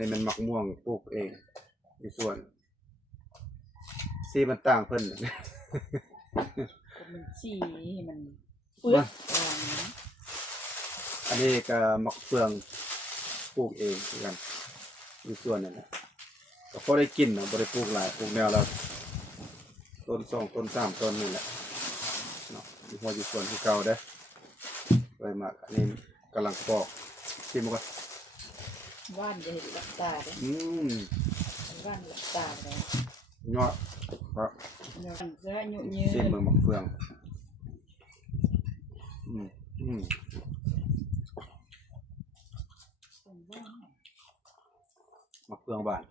นี้มันมักม่วงปลูกเองอยู่ส่วนสีมันต่างเพิ่นมันสีมันเปื้อนอันนี้ก็มักเฟืองปลูกเองเหมือนกันอยู่ส่วนนั่นแหละก็พอได้กินเนาะบ่ได้ปลูกหลายปลูกแนวละต้น2ต้น3ต้นนี่แหละเนาะอยู่พออยู่ส่วนที่เก่าเด้อไว้มาอันนี้กำลังปอกชิมก่อนว่านจะเห็นหลับตาเลยว่านหลับตาเลยเนาะครับชิมเบิ่งมักเฟืองมักเฟืองบ้าน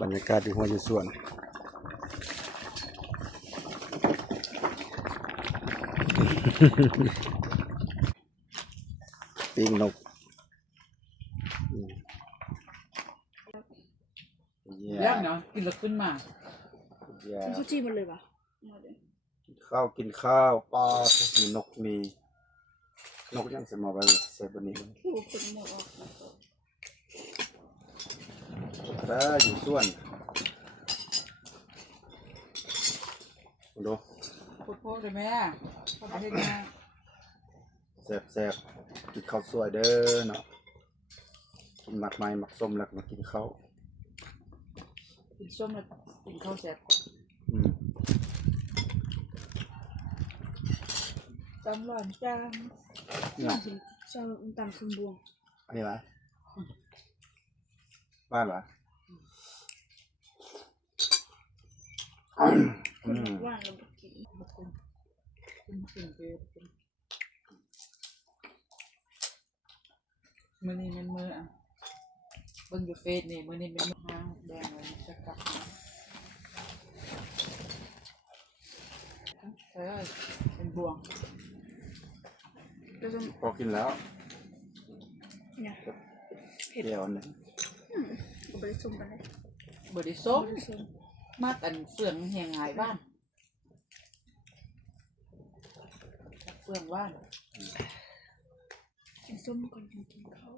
บรรยากาศที่หัวอยู่ส่วนปีกนกย่างเนาะกินแล้วขึ้นมาเขาจี้มันเลยปะข้าวกินข้าวปลามีนกมีนกยังจะมาไปใส่บนนี้แต่อยู่ส่วนดูโคตรเลยแม่ขอบคุณนะแซ่บกินข้าวสวยเด้อเนาะกินหมักไม้หมักส้มแล้วมากินข้าวกินส้มแล้วกินข้าวแซ่บตำหลอนจานชอบตำคุณบวงอันนี้วะบ้านวะว่านเรากินมือนี้มันมืออ่ะเบิ่งอยู่เฟซนี่มือนี้เป็นมือห้างแดงเลยจะกลับเป็นบวงพอกินแล้วเนี่ยเดี๋ยวนึงบริสุทธิ์ไปเลยบริสุทธิ์มาตันเฟื่องแหงหายบ้านเฟื่องบ้านกินส้มก่อนกินข้าว